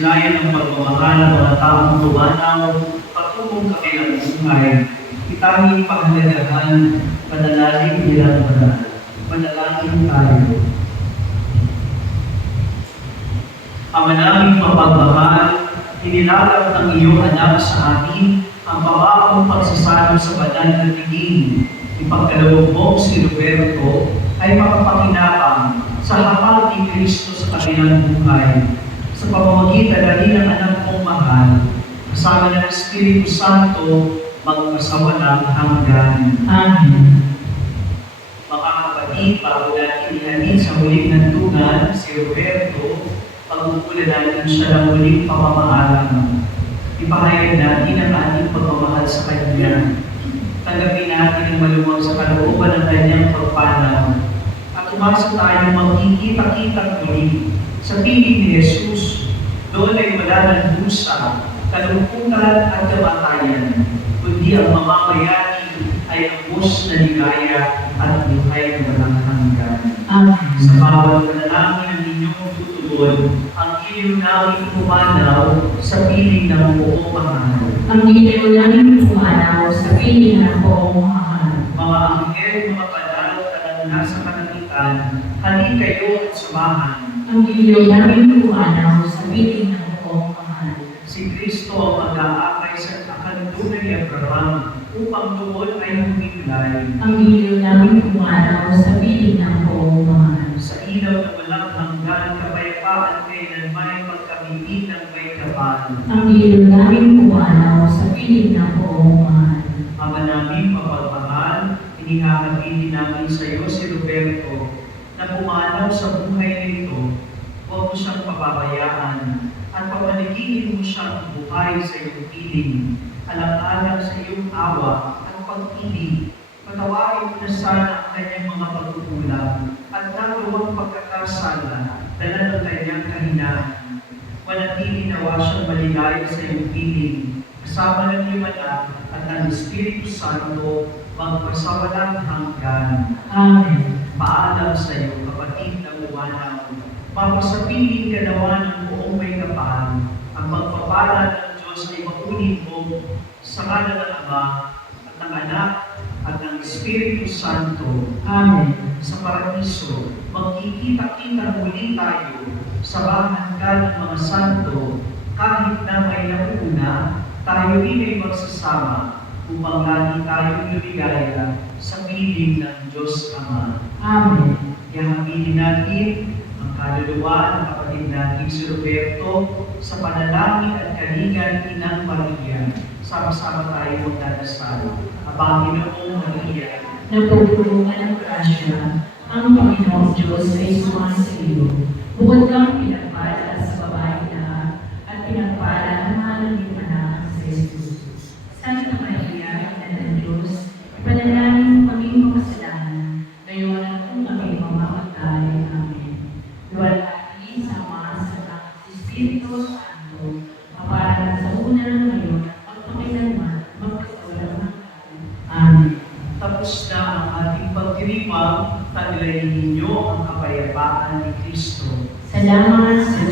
Sinayan ng pagmamahal ng mga taong tumanaw, patungong kabilang buhay. Itanging pahalagahan, panalangin bilang banal. Manalangin tayo. Ama naming mapagmahal, inilalap ng iyong anak sa amin ang pangakong pagsasalo sa banal na tingin. Ipagkaloob mo si Roberto ay makapakinabang sa hapag ni Kristo sa kanilang buhay. Sa pamamagitan na rin ng anak mong mahal, kasama ng Espiritu Santo, magpasawalang hanggan. Amen. Mga kapatid, bago natin ihalin sa huling nandugan si Roberto, pag-uulanan siya ng huling pamamaalam. Ipahayag natin ang ating pagmamahal sa Kanya. Tanggapin natin ang maluwag sa kalooban ng Kanyang pagpanaw. At umasa tayo magkikita-kitang muli sa piling ni Jesus. Doon ay wala ng dusa, kalungkutan at kamatayan, kundi ang mamamayani ay ang bus na ligaya at buhay na walang hanggan. Amen. Sa bawat panalangin ng inyong tutugon, ang iliw namin pumanaw sa piling ng buong mahal. Ang iliw namin pumanaw sa piling ng buong mahal. Mga anghel, mga banal na nasa kalangitan, halin kayo at samahan. Ang iliw namin pumanaw sa piling ng buong mahal. Si Kristo ang mag-aakay sa kakandunan ni Abraham upang doon ay humiglay. Ang iliw namin pumanaw sa piling ng buong mahal. Sa ilaw na walang hanggan, kapayapaan kailanman pagkamibig ng may kapal. Ang iliw namin pumanaw sa piling ng buong mahal. Ama namin mapagmahal, inihahalin namin sa iyo si Roberto na pumanaw sa buhay nito. Huwag mo siyang pababayaan at papaliginin mo siyang buhay sa iyong piling. Alang-alang sa iyong awa at pag-ibig, patawarin mo na sana ang kanyang mga pagkukulang at nagawang pagkakasala dala ng kanyang kahinaan. Manatili nawa siyang maligaya sa iyong piling, kasama ng iyong anak at ng Espiritu Santo, magpasawalang hanggan. Amen. Paalam sa iyo, kapatid na umanaw. Mapasapiling ka nawa ng buong may kapal. Ang pagpapala ng Diyos ay makunin mo sa ngalan ng Ama at ng Anak at ng Espiritu Santo. Amen. Sa paraiso, magkikita-kita muli tayo sa bahanggan ng mga santo. Kahit na may nauna, tayo rin ay magsasama upang lagi tayong lumigaya sa piling ng Diyos Ama. Amen. Ihahabilin natin ang kaluluwa ng kapatid natin si Roberto sa panalangin at kalingan Inang Maria. Sama-sama tayo magdadasal. Abang Panginoong Maria, Napupulungan ng grasya, ang Panginoong Diyos ay sumasa iyo. Bukod kang pinagpala sa babae lahat at pinagpala ng mahal ng anak sa Jesus. Santa Maria, Ina ng Diyos, ipanalangin mo kaming makasalanan, ngayon at kung kami mamamatay. Amen. Luwalhati sa Ama, sa Anak, sa Espiritu Santo, maparang sa una ng ngayon at magpakailanman, magkasawalang hanggan. Amen. tapos na ang ating pagdiriwang, taglayin ninyo ang kapayapaan ni Kristo. Salamat sa